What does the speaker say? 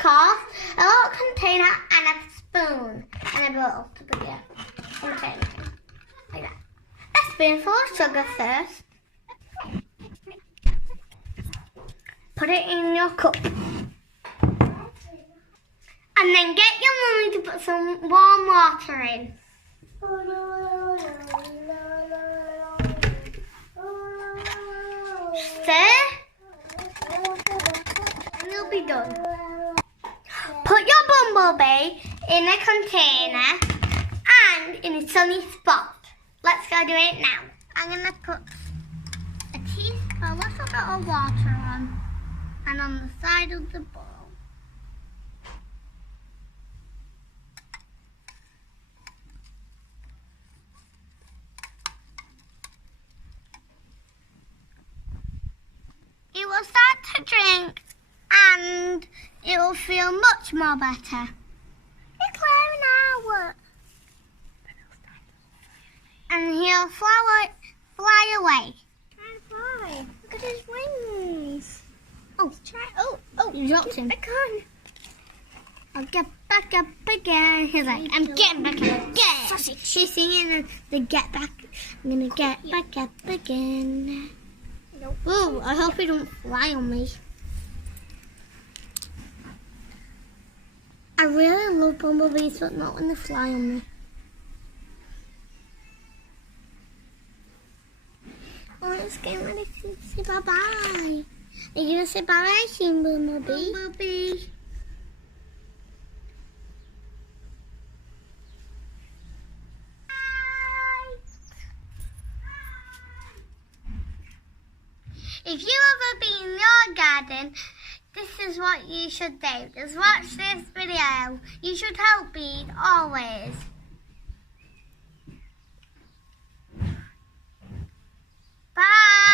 course, a little container and a spoon and a bowl to put your container in. Like that. A spoonful of sugar first. Put it in your cup. And then get your mummy to put some warm water in. Stir. And you'll be done. Put your bumblebee in a container and in a sunny spot. Let's go do it now. I'm going to put a teaspoon, a little bit of water on and on the side of the bowl. It will start to drink and it will feel much more better. It's clear now. And he'll fly away. Can't fly. Look at his wings. Oh, try. Oh, you dropped him. Back on. I'll get back up again. He's like, I'm getting back up again. She's singing the get back. I'm gonna get back up again. Nope. Ooh, I hope he don't fly on me. I really love bumblebees, but not when they fly on me. Oh, it's getting ready to say bye-bye. Are you going to say bye-bye soon, Bumblebee? Bumblebee. Bye. If you ever be in your garden, this is what you should do. Just watch this video. You should help bees always. Bye.